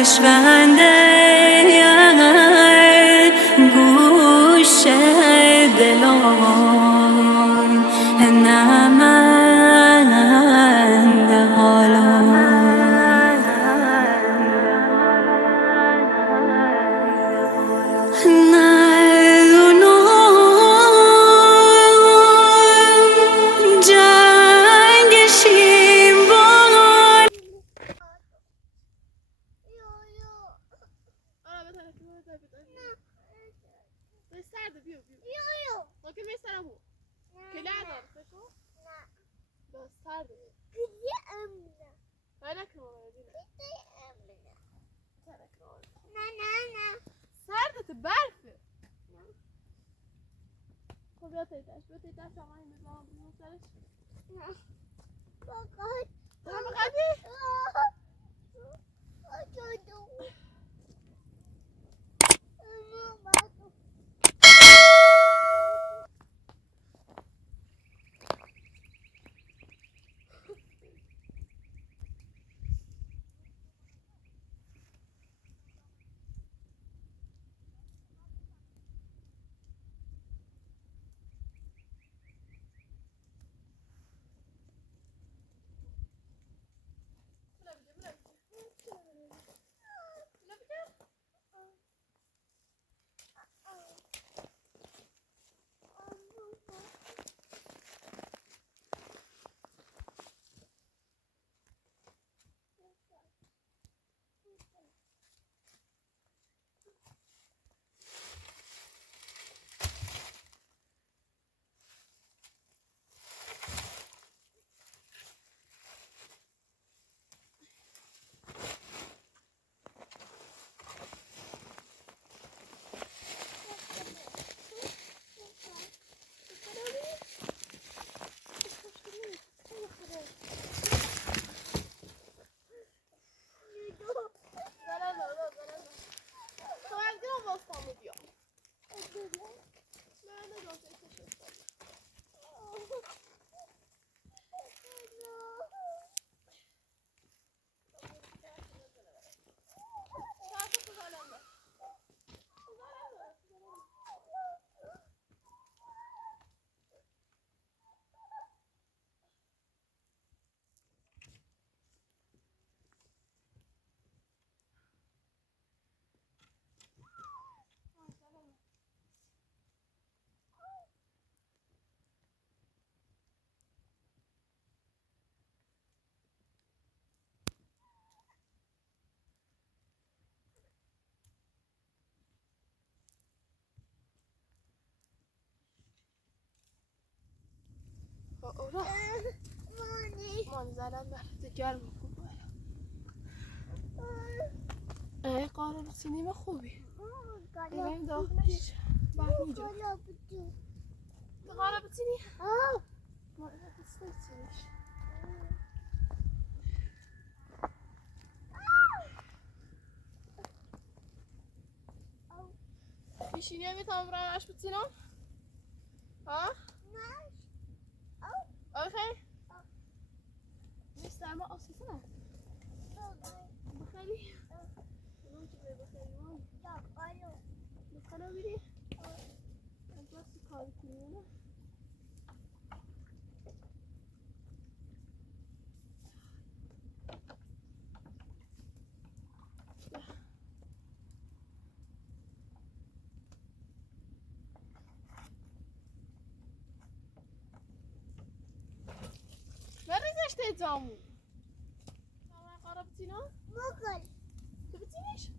عشقنده گوش دلان نمند حالان سرده بیا ممکن میسترم بود کلی نداره فکر بس سرده کلی امنه باید نکنه کلی امنه نه سرده تو برفه خب بیا تیتش شما این بزنم بیرون سرش نه بقید همه قدی مانی زدن برات گرم خوب ای قارب سینما خوبی بریم داخلش برمی جو قارب سینی ما استیسیش میشینی هم میتونم برامش بسینم ها؟ اوکی نیست ما آسیسه نه بخیلی بخیلی بیری از باستی کاری کنی نه بریزش تیزامو سلام قرار بتینا؟ مگل تو بتینیش؟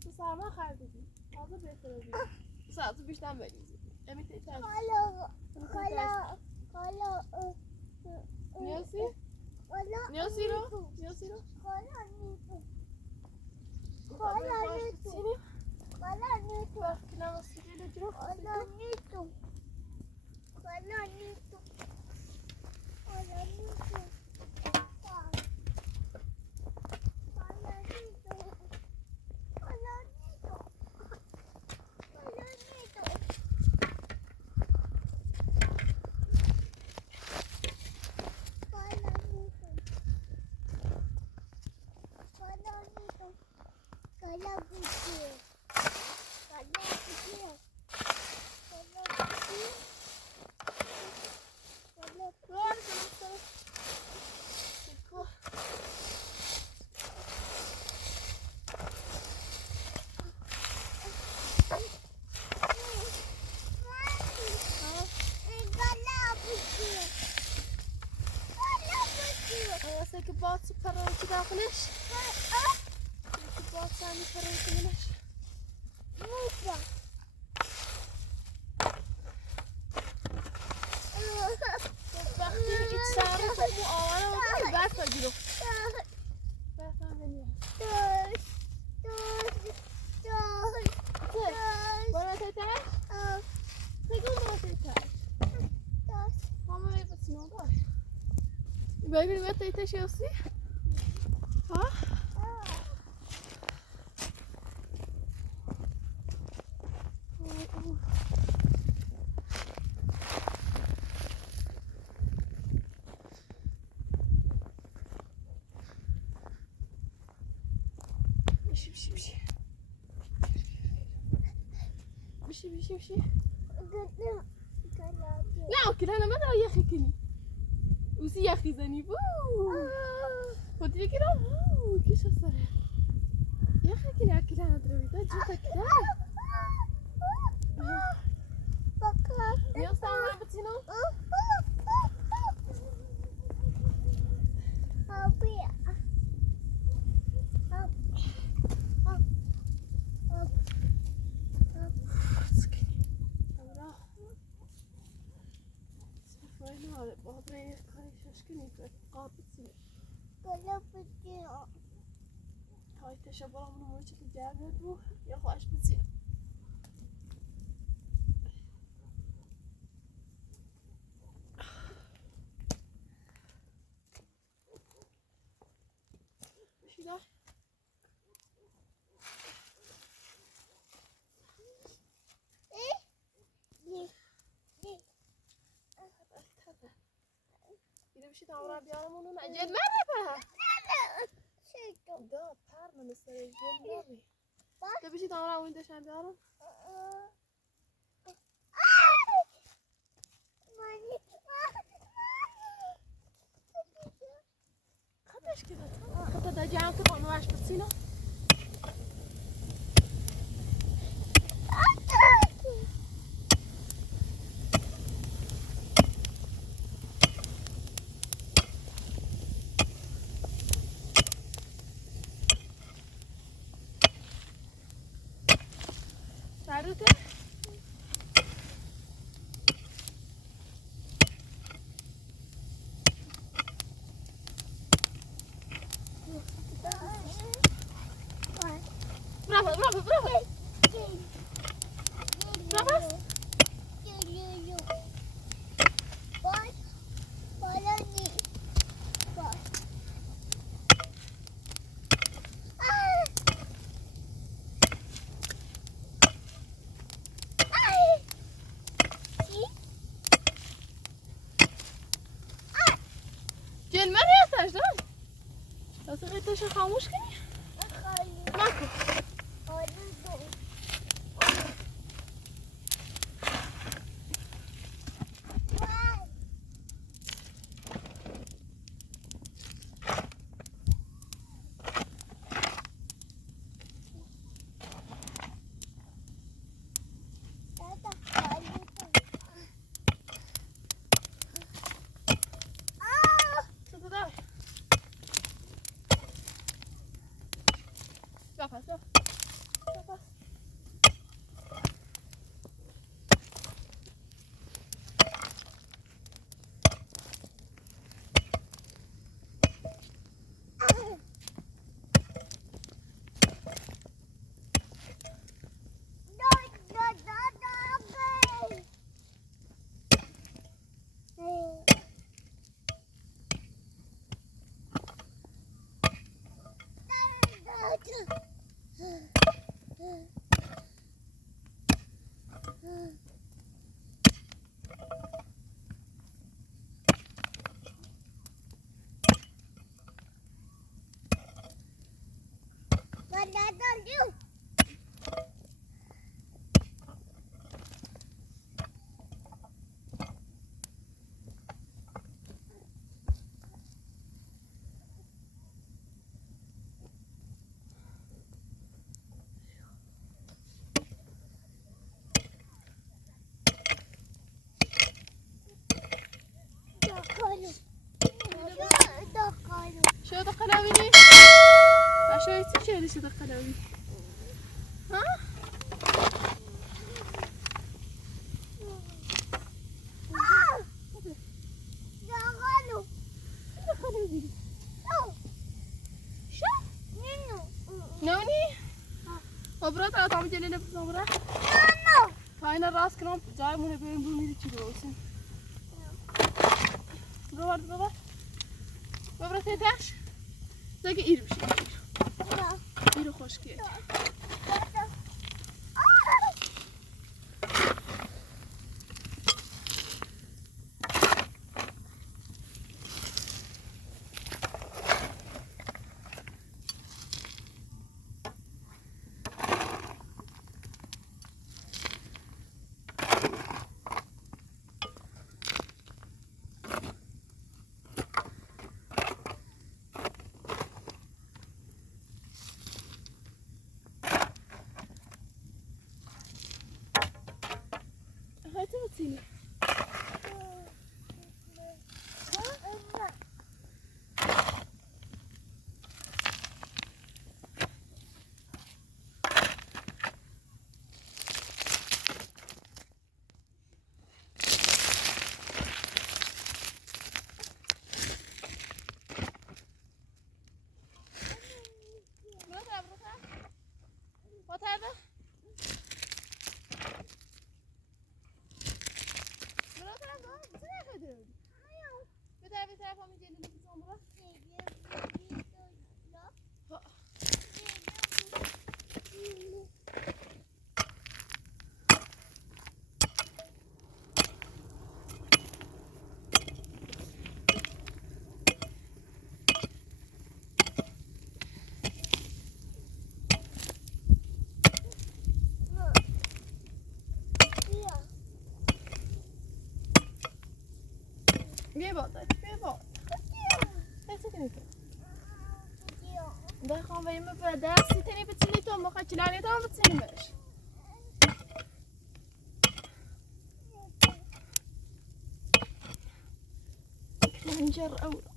تو سرما خریدی تازه بهتره بید ساعت تو بیشتر بریزی امی تیتر کالا نیاسی؟ نیاسی رو؟ کالا نیتو وقتی نماسی بیلو جرو کالا نیتو که باعث پرونده داخلش که باعث همین پرونده منش وقتی ایت سر رو مو آوانه و برف بگیرو برف هم بگیرو برای تایتش؟ بگم برای تایتش همه بایی بسینو باش ببینیم باید تایتش یاستی؟ ها؟ بشي لا اوكي انا ما ادري يا اخي كني وسي يا اخي زني بو ودي كده بو كيش صار يا اخي كني اكل انا ادري ده جيتك ده يا استاذ بتسينو بابا شاشكني في قابتي هاي تشبه من وجهك الجابر يا اخو ايش بتصير ماشي ده إذا مشيت على رابي أنا مو أنا جد ما أعرفها. ده بار من السرير جد مري. إذا مشيت على رابي وأنت شان بيعرف. خدش كذا. خدت ده جام كده ما عاش بتسينه. عرفت؟ برافو برافو برافو برافو جل ما ريحتهاش ده لو سقيتهاش خاموش كني ماكو Stop. شو دخلاوي لي؟ عشان يصير شو دخلاوي؟ ها؟ نوني؟ وبرات على طعم جليلة بصبرة؟ هاينا الراس كلهم جاي من بين بومي تشيلوسن. بروار بروار. بروار تيتاش. زاكي إيرو شيء. إيرو خوش كيك. هاي تبتيني. What happened? Wie wat? Wie wat? Kijk zo knippen. Dan gaan we hem bij daar zitten en even niet om. Maar gaat je daar niet aan het zien meer? Manjar out.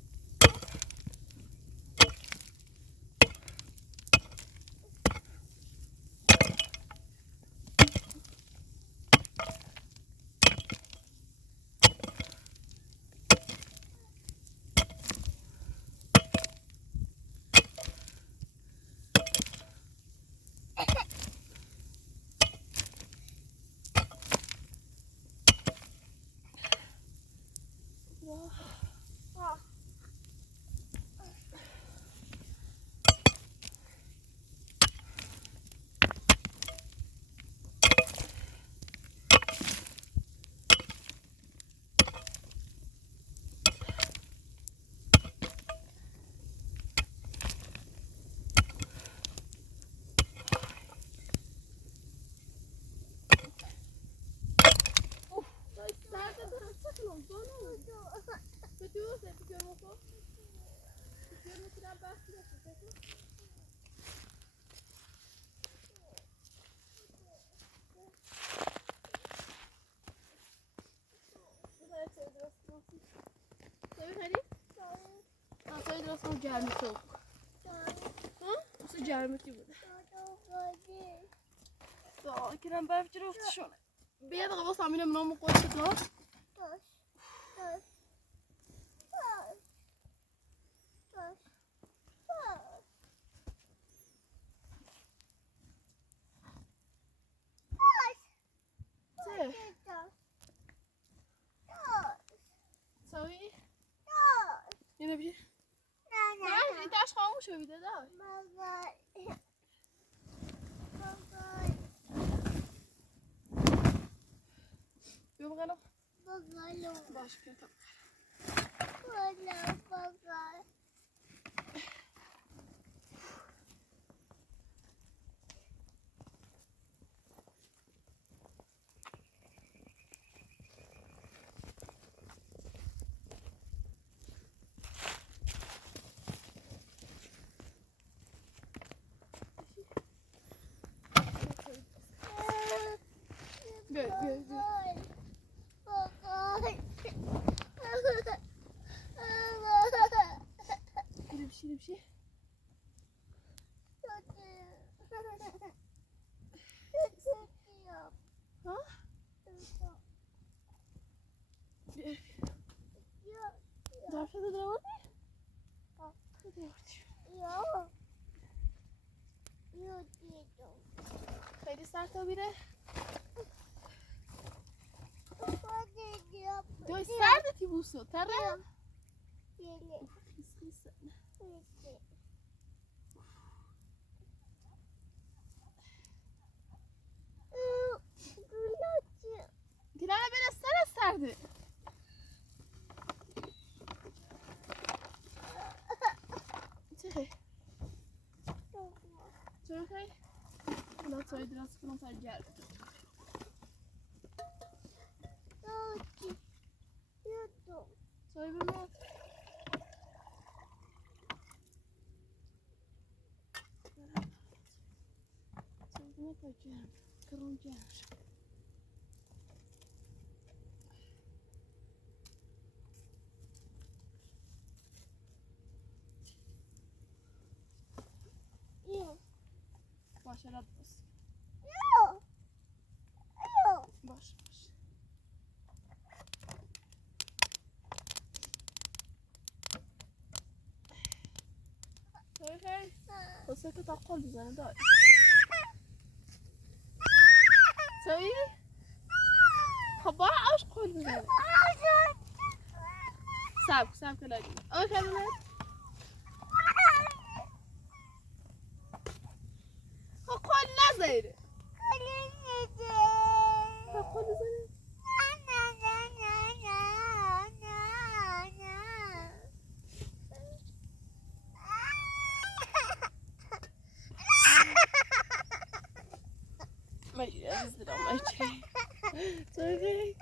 Gelmiş olduk. Ha? Nasıl gelmek gibi? Ya, kiran ben fikir oldu şu an. Bir yerde kaba samine mi namu koyduk lan? Sorry. Yine bir şey. Ja, daar is gewoon zo weer dat. Wil we nog? Başka tamam. Gel. میشی؟ ها؟ ظرف شده در آوردی؟ خیلی سرتابیره؟ دوی سردتی بوسو تره؟ خیس خیسه Dilara biraz sana sardı. Çekil. Çekil. Ulan soy biraz sıkıntı sen gel. Soy bir mi? Soy ne koyacağım? Kırılacağım. Baş herhalde bas. Baş baş. Soy. وسكت أقل بزنة داي سوي خباع أوش قول بزنة ساب كلاجي أوش هذا قول نزير قول بزنة ما يجوز ما يجي سوي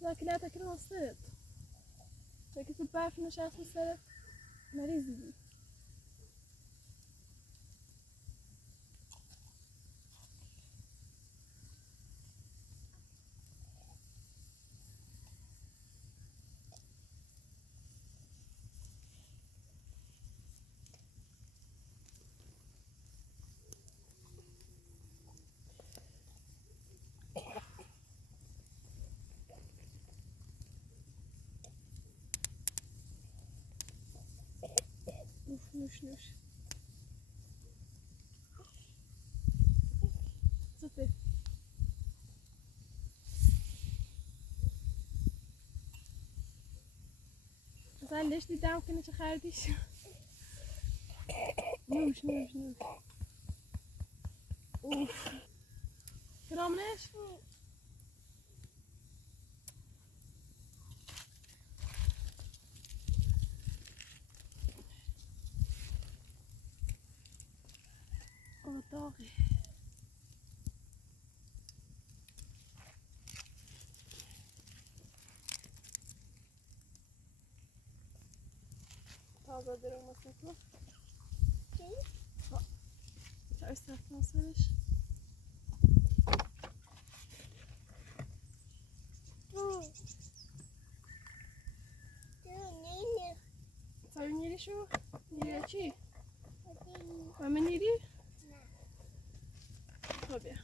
لكن لا تاكل الصيد لكن تبقى في نشاط السلف مريض نوش صفر مثلا ليش دیدم که نچه خردیش نوش اوف کرامنش داغی تازه درم مثل تو تا استفاده سرش سوی نیری شو؟ نیری چی؟ همه نیری؟ خب بیا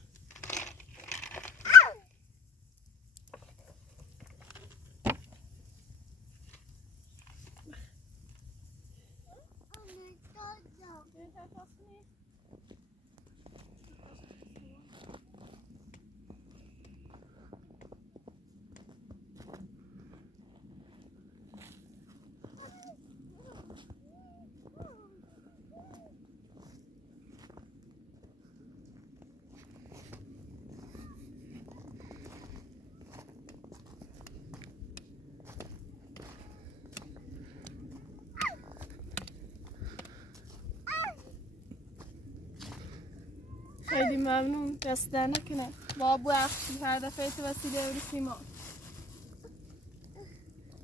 خیلی ممنون دست در نکنه با بخشی هر دفعه تو وسیله برسیم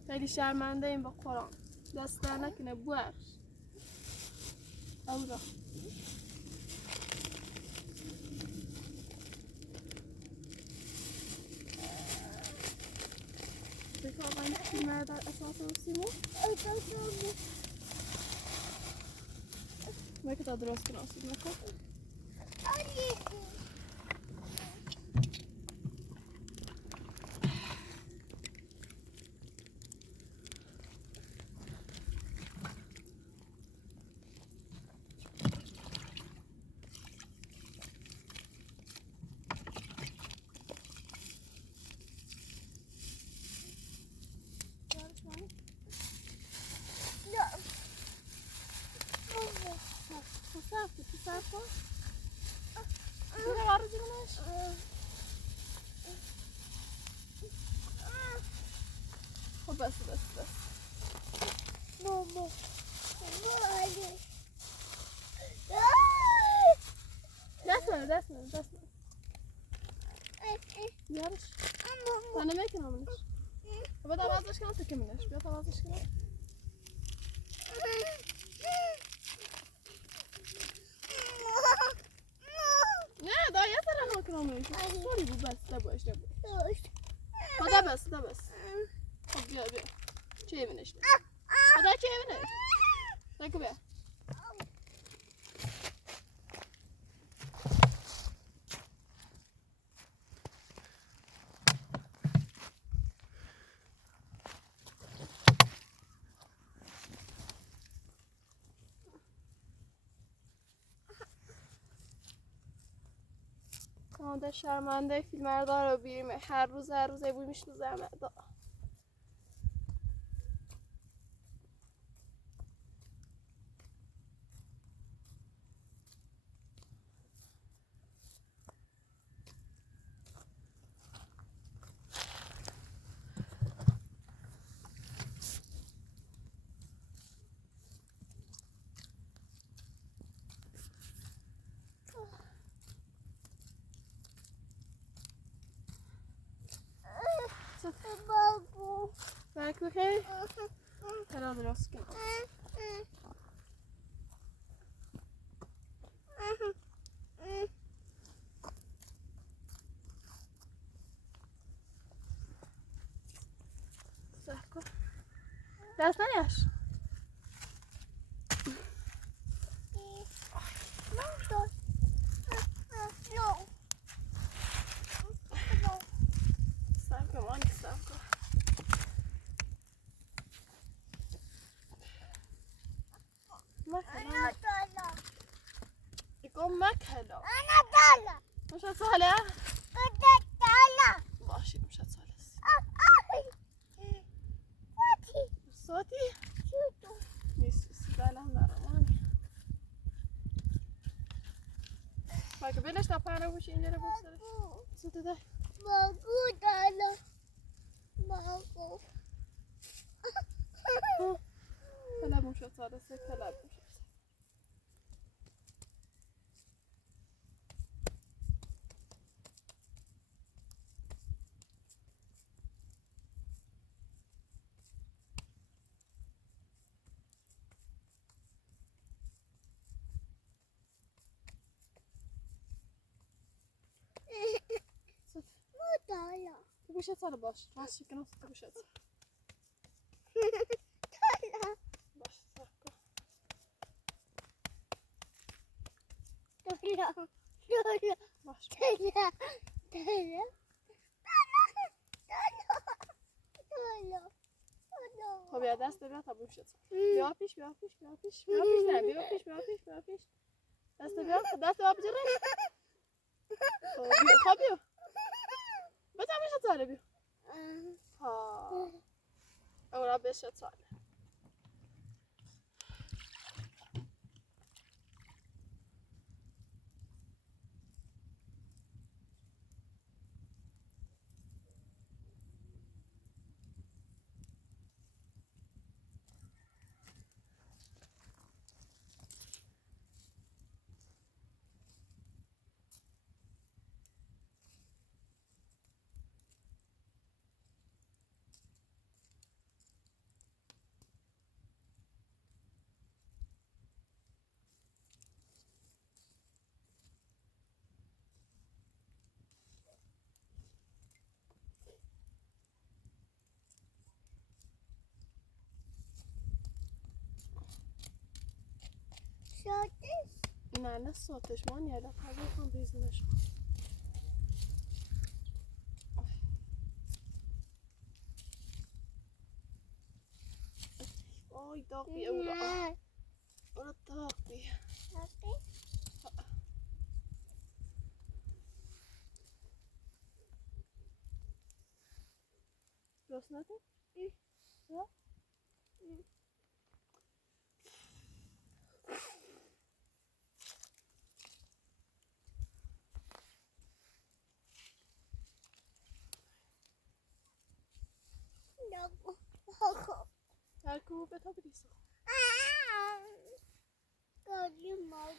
خیلی شرمنده این با قرآن دست در نکنه بخش او را برادر اساسا سیمو ما که تا درست کنم سید نکن صرفه دیگه قرار جمعش خب بس ماما دست نده بیارش من نمیکنم منش باید عوضش کنم تو که منش بیاد عوضش کنم نه دا یه سر نکنم منش سوری بود بس دباش خدا بس خب بیا چه منش خدا چه منش نکو بیا ماده شرمنده فیلمبردار رو بیریم هر روز بویمش تو زحمت بابا برک بخیر ترا درست کنم سرکو دست نیاش سرکو مانی سرکو مكلا يقوم مكلا أنا طالع مش هتصالح أنت طالع ماشي مش هتصالح صوتي شوفوا السلام الرحمن باقي بلاش تفعله وش اللي ربو صوتي ده ماكو طالع ماكو كلام مش هتصالح كلام مش هتصالح مو طالع وش هتصالح باش ماشي كنا وش هتصالح طالع باش صافي طالع طالع باش طالع طالع طالع خب يا دست بیا تا بوش بیا پیش بیا پیش بیا پیش بیا پیش نه بیا پیش بیا پیش بیا پیش دست بیا دست بیا بجره خب بیا بتا میشه ساله بیا ها اورا بشه ساله نه صوتش من یادم تازه خون ریزنش آی داغ بی اورا اورا داغ بی درست نده؟ یا؟ Aku betul betul. Gadi mau.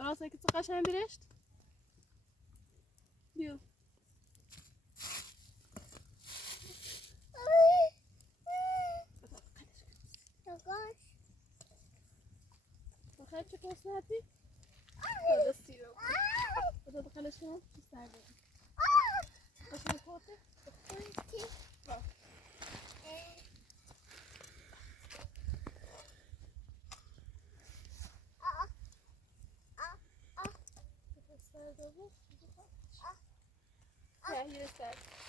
Rasa kita kaçan birleşti. Yok. بخير شكرا سناتي هذا السيرو هذا دخل شنو تستعمل بس نفوتك Yeah, he is dead.